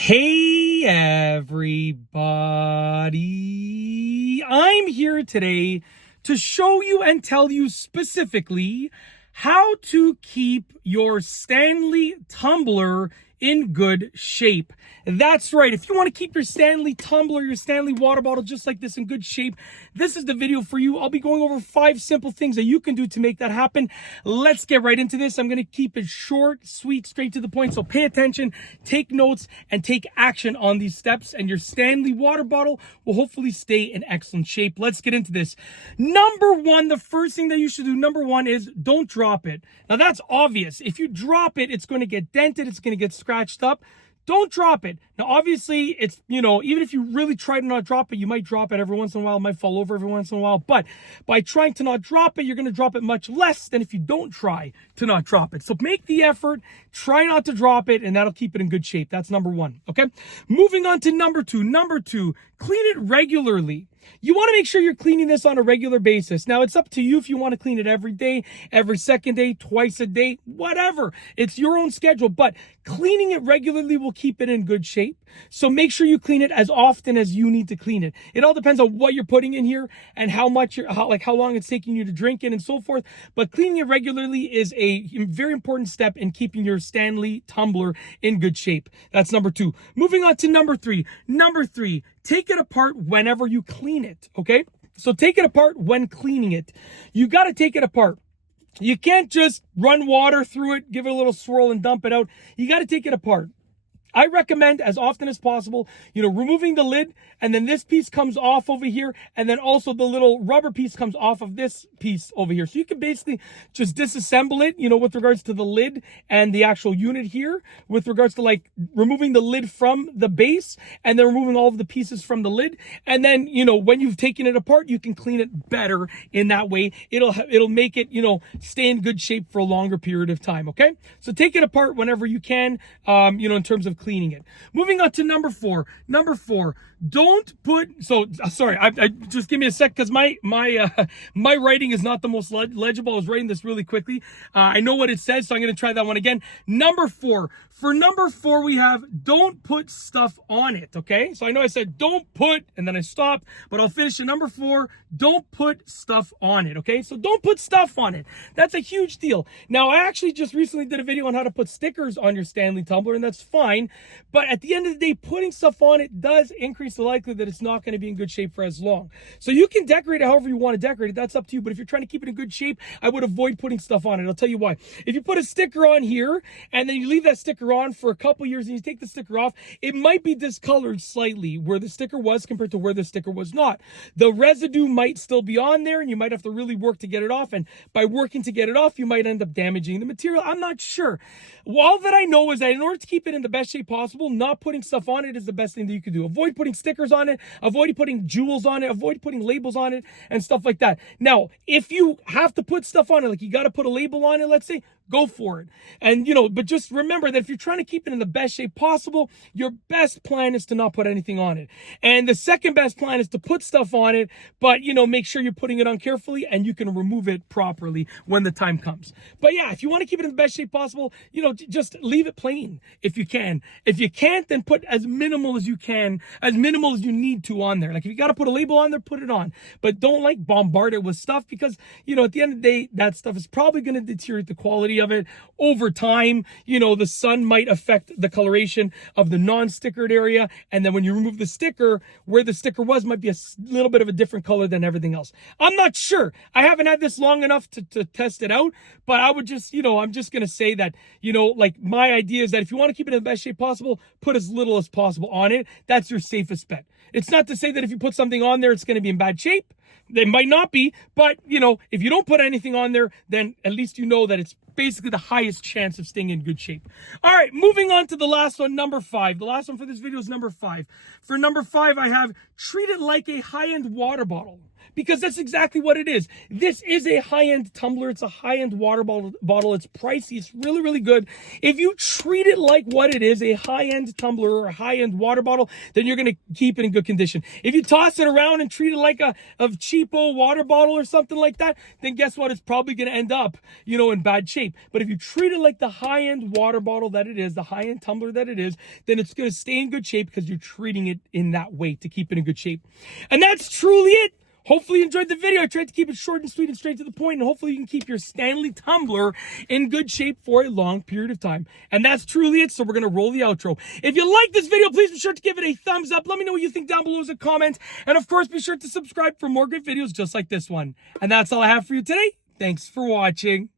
Hey everybody, I'm here today to show you and tell you specifically how to keep your Stanley Tumbler in good shape. That's right, if you want to keep your Stanley Tumbler, your Stanley water bottle just like this in good shape, this is the video for you. I'll be going over 5 simple things that you can do to make that happen. Let's get right into this. I'm going to keep it short, sweet, straight to the point, so pay attention, take notes, and take action on these steps, and your Stanley water bottle will hopefully stay in excellent shape. Let's get into this. Number one, the first thing that you should do, number one, is don't drop it. Now that's obvious. If you drop it, it's going to get dented, it's going to get scratched up. Don't drop it. Now, obviously, it's, even if you really try to not drop it, you might drop it every once in a while. It might fall over every once in a while. But by trying to not drop it, you're going to drop it much less than if you don't try to not drop it. So make the effort, try not to drop it, and that'll keep it in good shape. That's number one, okay? Moving on to number two. Number two, clean it regularly. You want to make sure you're cleaning this on a regular basis. Now, it's up to you if you want to clean it every day, every second day, twice a day, whatever. It's your own schedule, but cleaning it regularly will keep it in good shape. So make sure you clean it as often as you need to clean it. It all depends on what you're putting in here and how long it's taking you to drink it and so forth. But cleaning it regularly is a very important step in keeping your Stanley Tumbler in good shape. That's number two. Moving on to number three. Number three, take it apart whenever you clean it, okay? So take it apart when cleaning it. You got to take it apart. You can't just run water through it, give it a little swirl and dump it out. You got to take it apart. I recommend as often as possible, removing the lid, and then this piece comes off over here, and then also the little rubber piece comes off of this piece over here. So you can basically just disassemble it, with regards to the lid and the actual unit here, with regards to removing the lid from the base and then removing all of the pieces from the lid. And then, when you've taken it apart, you can clean it better in that way. It'll make it, stay in good shape for a longer period of time. Okay. So take it apart whenever you can, in terms of cleaning it. Moving on to number four. Number four, don't put, sorry, I just give me a sec, because my writing is not the most legible. I was writing this really quickly. I know what it says, so I'm going to try that one again. Number four. For number four, we have don't put stuff on it, okay? So I know I said don't put, and then I stopped, but I'll finish at number four. Don't put stuff on it, okay? So don't put stuff on it. That's a huge deal. Now, I actually just recently did a video on how to put stickers on your Stanley Tumbler, and that's fine. But at the end of the day, putting stuff on it does increase the likelihood that it's not going to be in good shape for as long. So you can decorate it however you want to decorate it. That's up to you. But if you're trying to keep it in good shape, I would avoid putting stuff on it. I'll tell you why. If you put a sticker on here, and then you leave that sticker on for a couple years and you take the sticker off, it might be discolored slightly where the sticker was compared to where the sticker was not. The residue might still be on there, and you might have to really work to get it off. And by working to get it off, you might end up damaging the material. I'm not sure. All that I know is that in order to keep it in the best shape possible, not putting stuff on it is the best thing that you can do. Avoid putting stickers on it, avoid putting jewels on it, avoid putting labels on it, and stuff like that. Now, if you have to put stuff on it, like you got to put a label on it, let's say, go for it. And, but just remember that if you're trying to keep it in the best shape possible, your best plan is to not put anything on it. And the second best plan is to put stuff on it, but, make sure you're putting it on carefully and you can remove it properly when the time comes. But yeah, if you want to keep it in the best shape possible, just leave it plain if you can. If you can't, then put as minimal as you can, as minimal as you need to on there. Like if you got to put a label on there, put it on. But don't bombard it with stuff, because, at the end of the day, that stuff is probably going to deteriorate the quality of it over time. The sun might affect the coloration of the non-stickered area, and then when you remove the sticker, where the sticker was might be a little bit of a different color than everything else. I'm not sure. I haven't had this long enough to test it out, but I would just, I'm just going to say that, my idea is that if you want to keep it in the best shape possible, put as little as possible on it. That's your safest bet. It's not to say that if you put something on there, it's going to be in bad shape. They might not be, but, if you don't put anything on there, then at least you know that it's basically the highest chance of staying in good shape. All right, moving on to the last one, number 5. The last one for this video is number 5. For number 5, I have treat it like a high-end water bottle, because that's exactly what it is. This is a high-end tumbler. It's a high-end water bottle. It's pricey. It's really, really good. If you treat it like what it is, a high-end tumbler or a high-end water bottle, then you're going to keep it in good condition. If you toss it around and treat it like a cheapo water bottle or something like that, then guess what? It's probably going to end up, in bad shape. shape. But if you treat it like the high-end water bottle that it is, the high-end tumbler that it is, then it's going to stay in good shape because you're treating it in that way to keep it in good shape. And that's truly it. Hopefully you enjoyed the video. I tried to keep it short and sweet and straight to the point, and hopefully you can keep your Stanley Tumbler in good shape for a long period of time. And that's truly it, so we're going to roll the outro. If you like this video, please be sure to give it a thumbs up. Let me know what you think down below as a comment. And of course, be sure to subscribe for more good videos just like this one. And that's all I have for you today. Thanks for watching.